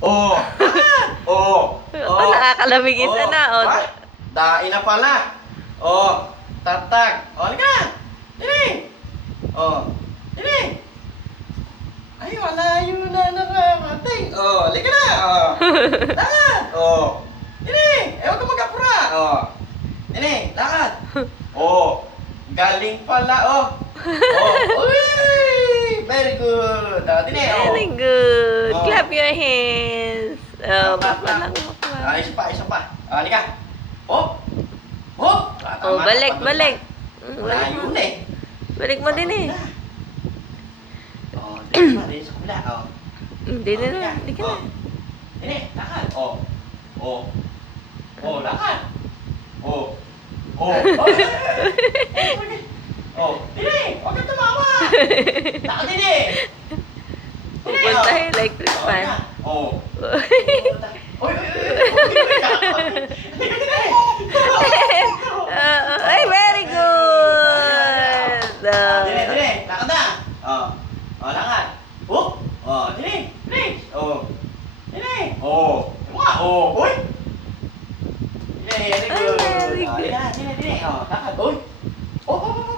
Oh. Oh. Oh, nakakalamig isa na. Oh. Dain na pala. Oh. Tatag. Oh, halika. Dili. Oh. Dili. Ay, malayo na nakakating. Oh, halika na. Oh. Lakad. Oh. Dili. Eh, huwag ka mag-apura. Oh. Dili, lakad. Oh. Galing pala, oh. Oh. Uy! Very good. Oh, dili, oh. Very good. Oh. Clap your hands. Oh, papalang mo Ah, isa pa, isa pa. Ah, halika. Oh. Oh. Ah, Oh, tama na, balik, pagod balik. na. Malayo na eh. Balik mo din eh. Oh, dito na, dito sa kabila. Oh. Hindi na na. Hindi ka na. Dili, lakad. Oh. Oh. Oh, lakad. Oh. Oh. Oh. Oh, dili. Huwag kang tumawa. Lakad, dili. Pupunta yung electric fan. Oh. Oy, oy, oy. Ay, very good. Dili, dili. Lakad na. Oh. Oh, lakad. Oh. Oh, dili. Dili. Oh. Dili. Oh. Mga. Oh. Oy. Dili, very good. Very good. Dili, dili, dili. Oh, lakad. Oy. Oh, oh, oh.